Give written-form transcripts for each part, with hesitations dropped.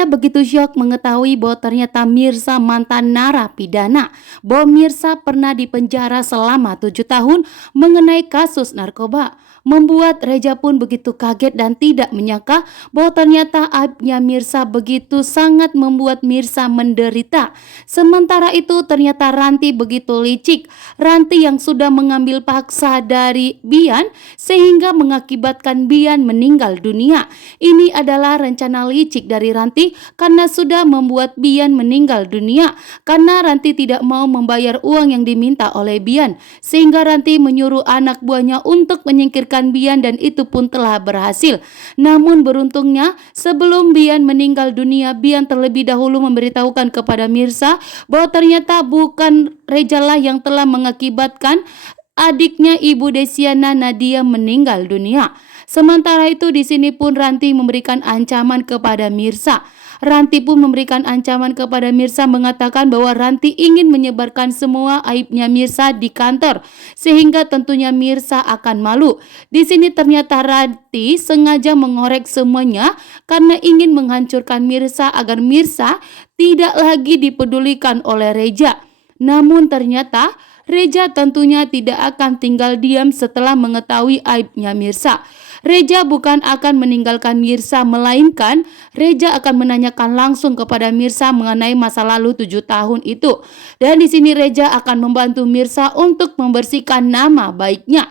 Reja begitu syok mengetahui bahwa ternyata Mirsa mantan narapidana, bahwa Mirsa pernah dipenjara selama 7 tahun mengenai kasus narkoba. Membuat Reja pun begitu kaget dan tidak menyangka bahwa ternyata aibnya Mirsa begitu sangat membuat Mirsa menderita. Sementara itu ternyata Ranti begitu licik. Ranti yang sudah mengambil paksa dari Bian sehingga mengakibatkan Bian meninggal dunia. Ini adalah rencana licik dari Ranti karena sudah membuat Bian meninggal dunia karena Ranti tidak mau membayar uang yang diminta oleh Bian, sehingga Ranti menyuruh anak buahnya untuk menyingkirkan Bian dan itu pun telah berhasil. Namun beruntungnya sebelum Bian meninggal dunia, Bian terlebih dahulu memberitahukan kepada Mirsa bahwa ternyata bukan Reja lah yang telah mengakibatkan adiknya Ibu Desiana Nadia meninggal dunia. Sementara itu di sini pun Ranti memberikan ancaman kepada Mirsa. Ranti pun memberikan ancaman kepada Mirsa mengatakan bahwa Ranti ingin menyebarkan semua aibnya Mirsa di kantor sehingga tentunya Mirsa akan malu. Di sini ternyata Ranti sengaja mengorek semuanya karena ingin menghancurkan Mirsa agar Mirsa tidak lagi dipedulikan oleh Reja. Namun ternyata Reja tentunya tidak akan tinggal diam setelah mengetahui aibnya Mirsa. Reja bukan akan meninggalkan Mirsa, melainkan Reja akan menanyakan langsung kepada Mirsa mengenai masa lalu 7 tahun itu. Dan di sini Reja akan membantu Mirsa untuk membersihkan nama baiknya.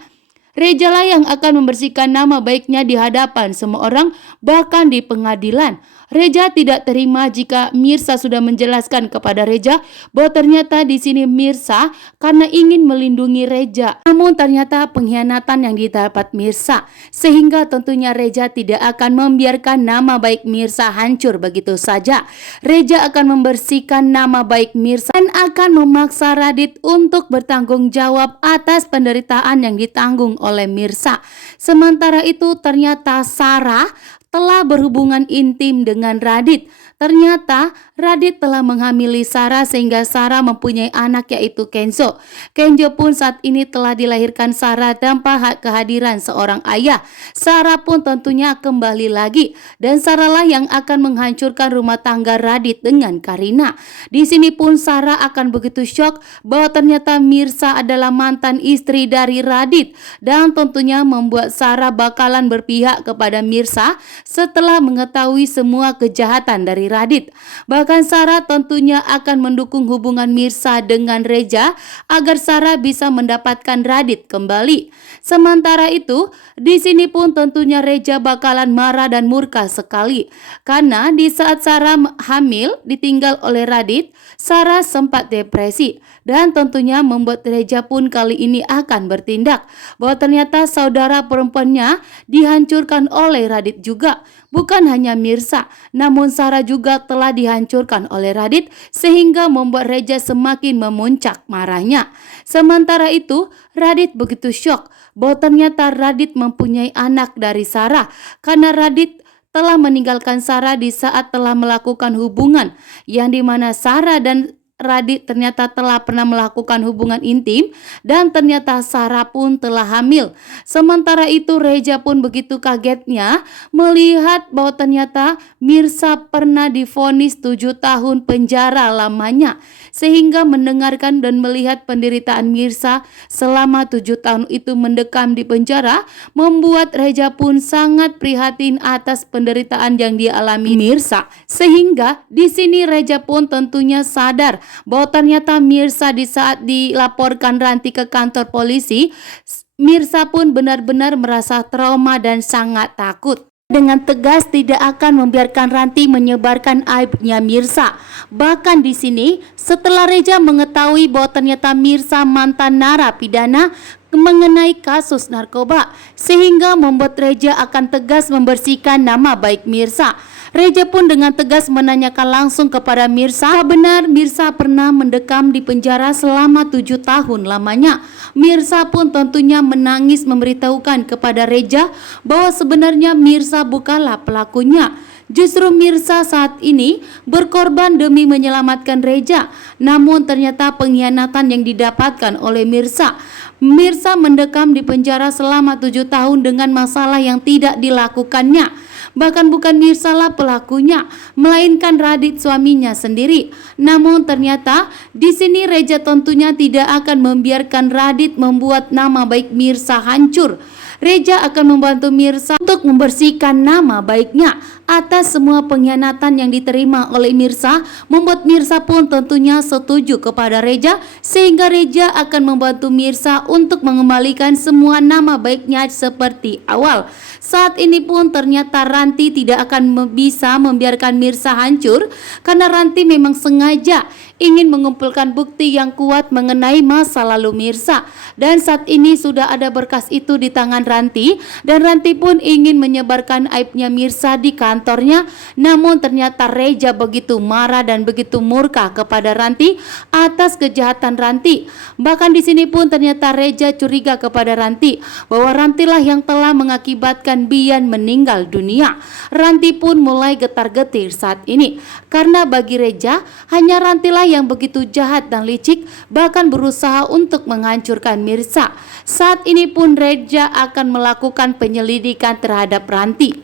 Reja lah yang akan membersihkan nama baiknya di hadapan semua orang, bahkan di pengadilan. Reja tidak terima jika Mirsa sudah menjelaskan kepada Reja bahwa ternyata di sini Mirsa karena ingin melindungi Reja. Namun ternyata pengkhianatan yang didapat Mirsa, sehingga tentunya Reja tidak akan membiarkan nama baik Mirsa hancur begitu saja. Reja akan membersihkan nama baik Mirsa dan akan memaksa Radit untuk bertanggung jawab atas penderitaan yang ditanggung oleh Mirsa. Sementara itu ternyata Sarah telah berhubungan intim dengan Radit. Ternyata Radit telah menghamili Sarah sehingga Sarah mempunyai anak yaitu Kenzo. Kenzo pun saat ini telah dilahirkan Sarah tanpa kehadiran seorang ayah. Sarah pun tentunya kembali lagi dan Sarah lah yang akan menghancurkan rumah tangga Radit dengan Karina. Di sini pun Sarah akan begitu syok bahwa ternyata Mirsa adalah mantan istri dari Radit dan tentunya membuat Sarah bakalan berpihak kepada Mirsa setelah mengetahui semua kejahatan dari Radit. Bahkan Sarah tentunya akan mendukung hubungan Mirsa dengan Reja agar Sarah bisa mendapatkan Radit kembali. Sementara itu, di sini pun tentunya Reja bakalan marah dan murka sekali karena di saat Sarah hamil ditinggal oleh Radit, Sarah sempat depresi dan tentunya membuat Reja pun kali ini akan bertindak bahwa ternyata saudara perempuannya dihancurkan oleh Radit juga. Bukan hanya Mirsa, namun Sarah juga telah dihancurkan oleh Radit sehingga membuat Reja semakin memuncak marahnya. Sementara itu, Radit begitu syok bahwa ternyata Radit mempunyai anak dari Sarah karena Radit telah meninggalkan Sarah di saat telah melakukan hubungan yang dimana Sarah dan Radit ternyata telah pernah melakukan hubungan intim dan ternyata Sarah pun telah hamil. Sementara itu Reja pun begitu kagetnya melihat bahwa ternyata Mirsa pernah divonis 7 tahun penjara lamanya, sehingga mendengarkan dan melihat penderitaan Mirsa selama 7 tahun itu mendekam di penjara membuat Reja pun sangat prihatin atas penderitaan yang dialami Mirsa. Sehingga di sini Reja pun tentunya sadar bahwa ternyata Mirsa di saat dilaporkan Ranti ke kantor polisi, Mirsa pun benar-benar merasa trauma dan sangat takut. Dengan tegas tidak akan membiarkan Ranti menyebarkan aibnya Mirsa. Bahkan di sini setelah Reja mengetahui bahwa ternyata Mirsa mantan narapidana mengenai kasus narkoba, sehingga membuat Reja akan tegas membersihkan nama baik Mirsa. Reja pun dengan tegas menanyakan langsung kepada Mirsa, benar Mirsa pernah mendekam di penjara selama 7 tahun lamanya. Mirsa pun tentunya menangis memberitahukan kepada Reja bahwa sebenarnya Mirsa bukanlah pelakunya. Justru Mirsa saat ini berkorban demi menyelamatkan Reja. Namun ternyata pengkhianatan yang didapatkan oleh Mirsa. Mirsa mendekam di penjara selama 7 tahun dengan masalah yang tidak dilakukannya. Bahkan bukan Mirsa lah pelakunya, melainkan Radit suaminya sendiri. Namun ternyata di sini Reja tentunya tidak akan membiarkan Radit membuat nama baik Mirsa hancur. Reja akan membantu Mirsa untuk membersihkan nama baiknya atas semua pengkhianatan yang diterima oleh Mirsa. Membuat Mirsa pun tentunya setuju kepada Reja, sehingga Reja akan membantu Mirsa untuk mengembalikan semua nama baiknya seperti awal. Saat ini pun ternyata Ranti tidak akan bisa membiarkan Mirsa hancur, karena Ranti memang sengaja ingin mengumpulkan bukti yang kuat mengenai masa lalu Mirsa. Dan saat ini sudah ada berkas itu di tangan Ranti, dan Ranti pun ingin menyebarkan aibnya Mirsa di kantornya. Namun ternyata Reja begitu marah dan begitu murka kepada Ranti atas kejahatan Ranti. Bahkan di sini pun ternyata Reja curiga kepada Ranti bahwa Rantilah yang telah mengakibatkan Bian meninggal dunia. Ranti pun mulai getar-getir saat ini, karena bagi Reja hanya Rantilah yang begitu jahat dan licik, bahkan berusaha untuk menghancurkan Mirsa. Saat ini pun Reja akan melakukan penyelidikan terhadap Ranti.